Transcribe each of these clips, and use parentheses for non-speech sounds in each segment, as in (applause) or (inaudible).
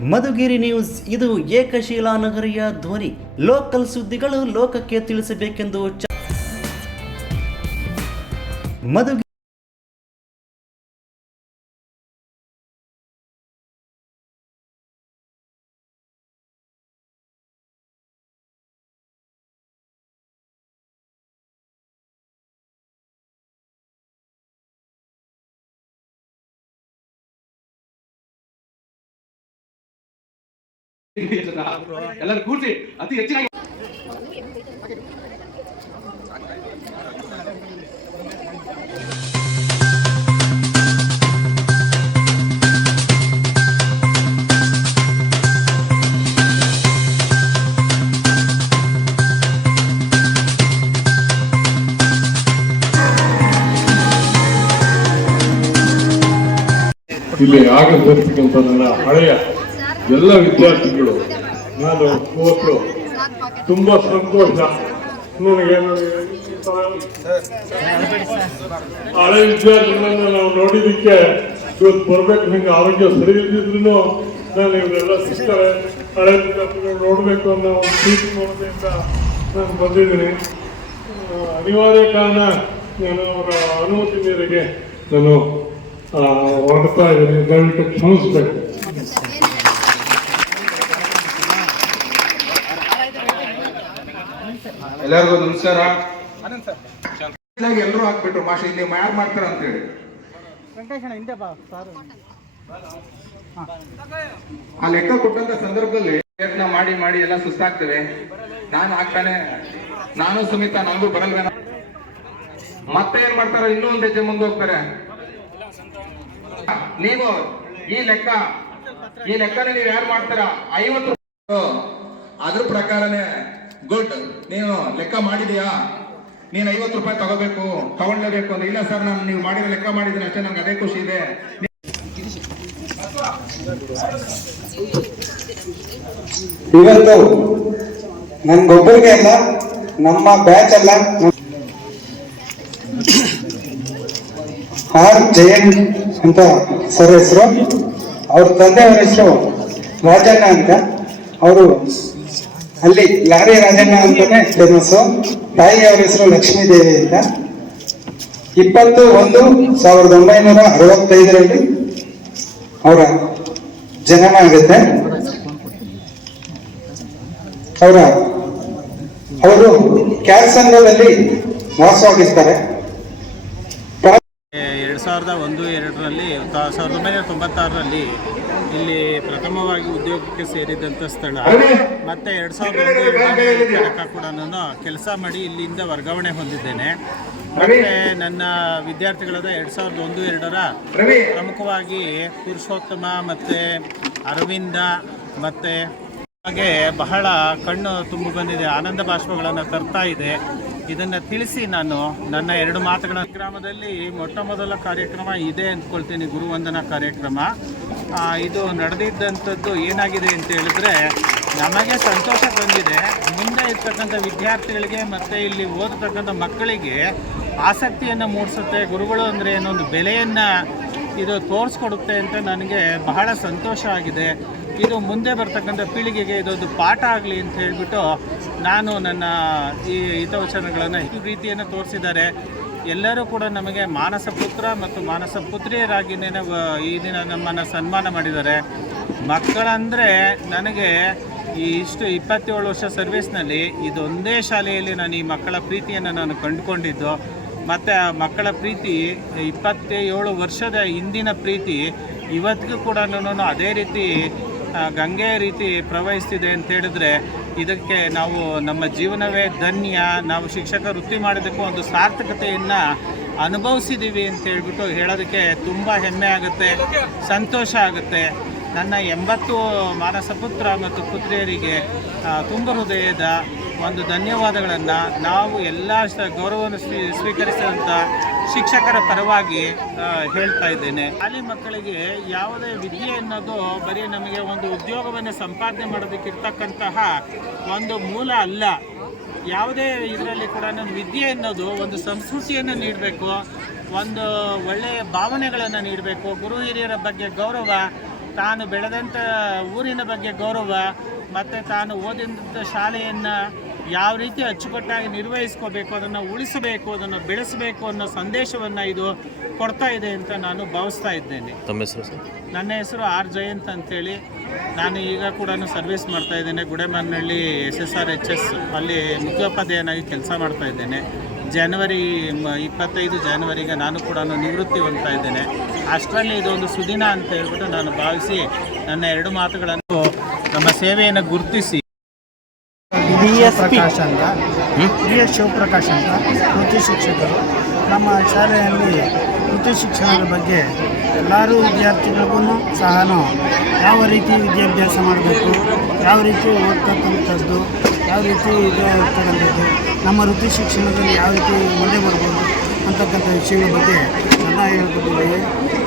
Madhugiri news ಇದು ಏಕಶೀಲಾ ನಗರಿಯ ಧ್ವನಿ. Local ಸುದ್ದಿಗಳು ಲೋಕಕ್ಕೆ ತಿಳಿಸಬೇಕೆಂದು ಮಧುಗಿರಿ ಎಲ್ಲರೂ ಕೂರ್ಸಿ ಅತಿ ಹೆಚ್ಚಿನ ಇಲ್ಲಿ ಆಗಮಿಸಿರ್ತಕ್ಕಂಥ ನನ್ನ ಹಳೆಯ ಎಲ್ಲ ವಿದ್ಯಾರ್ಥಿಗಳು, ನಾನು ಇವತ್ತು ತುಂಬಾ ಸಂತೋಷ. ನನಗೆ ಹಳೆ ವಿದ್ಯಾರ್ಥಿಗಳನ್ನ ನಾವು ನೋಡಿದಕ್ಕೆ ಇವತ್ತು ಬರ್ಬೇಕು ನಂಗೆ ಆರೋಗ್ಯ ಸರಿ ಇದ್ದಿದ್ರು ನಾನು ಇವರೆಲ್ಲ ಸಿಗ್ತಾರೆ. ಹಳೆ ವಿದ್ಯಾರ್ಥಿಗಳು ನೋಡ್ಬೇಕು ಅನ್ನೋ ಒಂದು ಪ್ರೀತಿ ನಾನು ಬಂದಿದ್ದೀನಿ. ಅನಿವಾರ್ಯ ಕಾರಣ ನಾನು ಅವರ ಅನುಮತಿ ಮೇರೆಗೆ ನಾನು ಹೊರಡ್ತಾ ಇದ್ದೀನಿ. ದಯವಿಟ್ಟು ಕ್ಷಮಿಸ್ಬೇಕು. ಎಲ್ಲರಿಗೂ ನಮಸ್ಕಾರ. ಎಲ್ಲರೂ ಹಾಕ್ಬಿಟ್ರು ಮಾಷ ಇಲ್ಲಿ ಯಾರು ಮಾಡ್ತಾರ ಅಂತೇಳಿ ಆ ಲೆಕ್ಕ ಕೊಟ್ಟಂತ ಸಂದರ್ಭದಲ್ಲಿ ಪ್ರಯತ್ನ ಮಾಡಿ ಮಾಡಿ ಎಲ್ಲ ಸುಸ್ತಾಗ್ತೇವೆ ನಾನು ಹಾಕ್ತಾನೆ ನಾನು ಸುಮಿತ ನನಗೂ ಬರಲ್ವೇನ. ಮತ್ತೆ ಏನ್ ಮಾಡ್ತಾರ? ಇನ್ನೂ ಒಂದು ಹೆಜ್ಜೆ ಮುಂದೆ ಹೋಗ್ತಾರೆ. ನೀವು ಈ ಲೆಕ್ಕ ಈ ಲೆಕ್ಕನ ನೀವು ಯಾರು ಮಾಡ್ತಾರ? ಐವತ್ತು ಅದ್ರ ಪ್ರಕಾರನೇ ಗುಡ್ ನೀನು ಲೆಕ್ಕ ಮಾಡಿದೀಯಾ? ನೀನು ಐವತ್ತು ರೂಪಾಯಿ ತಗೋಬೇಕು, ತಗೊಳ್ಳೇಬೇಕು ಅಂದ್ರೆ ಇಲ್ಲ ಸರ್, ನಾನು ನೀವು ಮಾಡಿದ ಲೆಕ್ಕ ಮಾಡಿದ್ದೀನಿ, ಅಷ್ಟೇ ನಂಗೆ ಅದೇ ಖುಷಿ ಇದೆ. ಇವತ್ತು ನನ್ಗೊಬ್ಬರಿಗೆ ಅಲ್ಲ ನಮ್ಮ ಬ್ಯಾಚ್ ಅಲ್ಲ (coughs) ಆರ್ ಜಯನ್ ಅಂತ ಸರ್ ಹೆಸರು. ಅವ್ರ ತಂದೆಯವರ ಹೆಸರು ರಾಜಣ್ಣ ಅಂತ. ಅವರು ಅಲ್ಲಿ ಲಾರಿ ರಾಜಣ್ಣ ಅಂತಾನೆ ಫೇಮಸ್ ತಾಯಿಯವರ ಹೆಸರು ಲಕ್ಷ್ಮೀ ದೇವಿ ಅಂತ. ಇಪ್ಪತ್ತು ಒಂದು ಸಾವಿರದ ಒಂಬೈನೂರ ಅರವತ್ತೈದರಲ್ಲಿ ಅವರ ಜನನ ಆಗುತ್ತೆ. ಅವರ, ಅವರು ಕ್ಯಾಲ್ಸಂಗದಲ್ಲಿ ವಾಸವಾಗಿರ್ತಾರೆ ಎರಡು ಸಾವಿರದ ಒಂದು, ಎರಡರಲ್ಲಿ, ಸಾವಿರದ ಒಂಬೈನೂರ ತೊಂಬತ್ತಾರರಲ್ಲಿ ಇಲ್ಲಿ ಪ್ರಥಮವಾಗಿ ಉದ್ಯೋಗಕ್ಕೆ ಸೇರಿದಂಥ ಸ್ಥಳ. ಮತ್ತು ಎರಡು ಸಾವಿರದ ಒಂದು ತನಕ ಕೂಡ ನಾನು ಕೆಲಸ ಮಾಡಿ ಇಲ್ಲಿಂದ ವರ್ಗಾವಣೆ ಹೊಂದಿದ್ದೇನೆ. ಮತ್ತು ನನ್ನ ವಿದ್ಯಾರ್ಥಿಗಳಾದ ಎರಡು ಸಾವಿರದ ಒಂದು ಎರಡರ ಪ್ರಮುಖವಾಗಿ ಪುರುಷೋತ್ತಮ ಮತ್ತು ಅರವಿಂದ ಮತ್ತು ಹಾಗೆ ಬಹಳ ಕಣ್ಣು ತುಂಬಿ ಬಂದಿದೆ ಆನಂದ ಭಾಷ್ಪಗಳನ್ನು ತರ್ತಾ ಇದೆ. ಇದನ್ನು ತಿಳಿಸಿ ನಾನು ನನ್ನ ಎರಡು ಮಾತುಗಳ ಗ್ರಾಮದಲ್ಲಿ ಮೊಟ್ಟ ಮೊದಲ ಕಾರ್ಯಕ್ರಮ ಇದೆ ಅಂದ್ಕೊಳ್ತೀನಿ ಗುರುವಂದನಾ ಕಾರ್ಯಕ್ರಮ. ಇದು ನಡೆದಿದ್ದಂಥದ್ದು ಏನಾಗಿದೆ ಅಂತ ಹೇಳಿದ್ರೆ ನಮಗೆ ಸಂತೋಷ ಬಂದಿದೆ. ಮುಂದೆ ಇರ್ತಕ್ಕಂಥ ವಿದ್ಯಾರ್ಥಿಗಳಿಗೆ ಮತ್ತು ಇಲ್ಲಿ ಓದತಕ್ಕಂಥ ಮಕ್ಕಳಿಗೆ ಆಸಕ್ತಿಯನ್ನು ಮೂಡಿಸುತ್ತೆ. ಗುರುಗಳು ಅಂದರೆ ಏನೊಂದು ಬೆಲೆಯನ್ನು ಇದು ತೋರಿಸ್ಕೊಡುತ್ತೆ ಅಂತ ನನಗೆ ಬಹಳ ಸಂತೋಷ ಆಗಿದೆ. ಇದು ಮುಂದೆ ಬರ್ತಕ್ಕಂಥ ಪೀಳಿಗೆಗೆ ಇದೊಂದು ಪಾಠ ಆಗಲಿ ಅಂತ ಹೇಳಿಬಿಟ್ಟು ನಾನು ನನ್ನ ಈ ಹಿತವಚನಗಳನ್ನು ಈ ರೀತಿಯನ್ನು ತೋರಿಸಿದ್ದಾರೆ. ಎಲ್ಲರೂ ಕೂಡ ನಮಗೆ ಮಾನಸ ಪುತ್ರ ಮತ್ತು ಮಾನಸ ಪುತ್ರಿಯರಾಗಿನೇ ಈ ದಿನ ನಮ್ಮನ್ನು ಸನ್ಮಾನ ಮಾಡಿದ್ದಾರೆ. ಮಕ್ಕಳಂದರೆ ನನಗೆ ಈ ಇಷ್ಟು ಇಪ್ಪತ್ತೇಳು ವರ್ಷ ಸರ್ವಿಸ್ನಲ್ಲಿ ಇದೊಂದೇ ಶಾಲೆಯಲ್ಲಿ ನಾನು ಈ ಮಕ್ಕಳ ಪ್ರೀತಿಯನ್ನು ನಾನು ಕಂಡುಕೊಂಡಿದ್ದು. ಮತ್ತು ಆ ಮಕ್ಕಳ ಪ್ರೀತಿ, ಇಪ್ಪತ್ತೇಳು ವರ್ಷದ ಹಿಂದಿನ ಪ್ರೀತಿ, ಇವತ್ತಿಗೂ ಕೂಡ ನಾನು ಅದೇ ರೀತಿ ಆ, ಗಂಗೆಯ ರೀತಿ ಪ್ರವಹಿಸ್ತಿದೆ ಅಂತ ಹೇಳಿದ್ರೆ ಇದಕ್ಕೆ ನಾವು ನಮ್ಮ ಜೀವನವೇ ಧನ್ಯ ನಾವು ಶಿಕ್ಷಕ ವೃತ್ತಿ ಮಾಡೋದಕ್ಕೂ ಒಂದು ಸಾರ್ಥಕತೆಯನ್ನು ಅನುಭವಿಸಿದ್ದೀವಿ ಅಂತ ಹೇಳ್ಬಿಟ್ಟು ಹೇಳೋದಕ್ಕೆ ತುಂಬ ಹೆಮ್ಮೆ ಆಗುತ್ತೆ ಸಂತೋಷ ಆಗುತ್ತೆ. ನನ್ನ ಎಂಬತ್ತು ಮಾನಸ ಪುತ್ರ ಮತ್ತು ಪುತ್ರಿಯರಿಗೆ ತುಂಬ ಹೃದಯದ ಒಂದು ಧನ್ಯವಾದಗಳನ್ನು ನಾವು ಎಲ್ಲ ಗೌರವವನ್ನು ಸ್ವೀ ಸ್ವೀಕರಿಸಿದಂಥ ಶಿಕ್ಷಕರ ಪರವಾಗಿ ಹೇಳ್ತಾ ಇದ್ದೇನೆ. ಶಾಲೆ ಮಕ್ಕಳಿಗೆ ಯಾವುದೇ ವಿದ್ಯೆ ಅನ್ನೋದು ಬರೀ ನಮಗೆ ಒಂದು ಉದ್ಯೋಗವನ್ನು ಸಂಪಾದನೆ ಮಾಡೋದಕ್ಕಿರ್ತಕ್ಕಂತಹ ಒಂದು ಮೂಲ ಅಲ್ಲ. ಯಾವುದೇ ಇದರಲ್ಲಿ ಕೂಡ ನಾನು ವಿದ್ಯೆ ಅನ್ನೋದು ಒಂದು ಸಂಸ್ಕೃತಿಯನ್ನು ನೀಡಬೇಕು, ಒಂದು ಒಳ್ಳೆಯ ಭಾವನೆಗಳನ್ನು ನೀಡಬೇಕು. ಗುರು ಹಿರಿಯರ ಬಗ್ಗೆ ಗೌರವ, ತಾನು ಬೆಳೆದಂಥ ಊರಿನ ಬಗ್ಗೆ ಗೌರವ, ಮತ್ತು ತಾನು ಓದಿದಂಥ ಶಾಲೆಯನ್ನು ಯಾವ ರೀತಿ ಅಚ್ಚುಕಟ್ಟಾಗಿ ನಿರ್ವಹಿಸ್ಕೋಬೇಕು ಅದನ್ನು ಉಳಿಸಬೇಕು ಅದನ್ನು ಬೆಳೆಸಬೇಕು ಅನ್ನೋ ಸಂದೇಶವನ್ನು ಇದು ಕೊಡ್ತಾ ಇದೆ ಅಂತ ನಾನು ಭಾವಿಸ್ತಾ ಇದ್ದೇನೆ. ತಮ್ಮ ಹೆಸರು ಸರ್? ನನ್ನ ಹೆಸರು ಆರ್ ಜಯಂತ್ ಅಂತೇಳಿ. ನಾನು ಈಗ ಕೂಡ ಸರ್ವಿಸ್ ಮಾಡ್ತಾ ಇದ್ದೇನೆ. Gudemannahalli S S R H S ಅಲ್ಲಿ ಮುಖ್ಯೋಪಾಧ್ಯಾಯನಾಗಿ ಕೆಲಸ ಮಾಡ್ತಾ ಇದ್ದೇನೆ. ಜನವರಿ ಇಪ್ಪತ್ತೈದು ಜನವರಿಗೆ ನಾನು ಕೂಡ ನಿವೃತ್ತಿ ಹೊಂದ್ತಾ ಇದ್ದೇನೆ. ಅಷ್ಟರಲ್ಲಿ ಇದೊಂದು ಸುದಿನ ಅಂತ ಹೇಳ್ಬಿಟ್ಟು ನಾನು ಭಾವಿಸಿ ನನ್ನ ಎರಡು ಮಾತುಗಳನ್ನು ನಮ್ಮ ಸೇವೆಯನ್ನು ಗುರುತಿಸಿ ಬಿ ಎಸ್ ಪ್ರಕಾಶ್ ಅಂತ. ಬಿ ಎಸ್ ಶಿವಪ್ರಕಾಶ್ ಅಂತ. ವೃತ್ತಿ ಶಿಕ್ಷಕರು. ನಮ್ಮ ಶಾಲೆಯಲ್ಲಿ ವೃತ್ತಿ ಶಿಕ್ಷಣದ ಬಗ್ಗೆ ಎಲ್ಲರೂ ವಿದ್ಯಾರ್ಥಿಗಳಿಗೂ ಸಹ ಯಾವ ರೀತಿ ವಿದ್ಯಾಭ್ಯಾಸ ಮಾಡಬೇಕು ಯಾವ ರೀತಿ ಓದ್ತಕ್ಕಂಥದ್ದು ಯಾವ ರೀತಿ ಇದು ಇರ್ತಕ್ಕಂಥದ್ದು ನಮ್ಮ ವೃತ್ತಿ ಶಿಕ್ಷಣದಲ್ಲಿ ಯಾವ ರೀತಿ ಮುಂದೆ ಬರ್ಬೋದು ಅಂತಕ್ಕಂಥ ವಿಷಯಗಳ ಬಗ್ಗೆ ಚೆನ್ನಾಗಿ ಹೇಳ್ಕೊಟ್ಟಿದ್ದೀವಿ.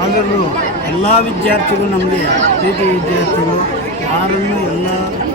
ಅದರಲ್ಲೂ ಎಲ್ಲ ವಿದ್ಯಾರ್ಥಿಗಳು ನಮಗೆ ಪ್ರೀತಿ ವಿದ್ಯಾರ್ಥಿಗಳು. ಯಾರನ್ನು ಎಲ್ಲ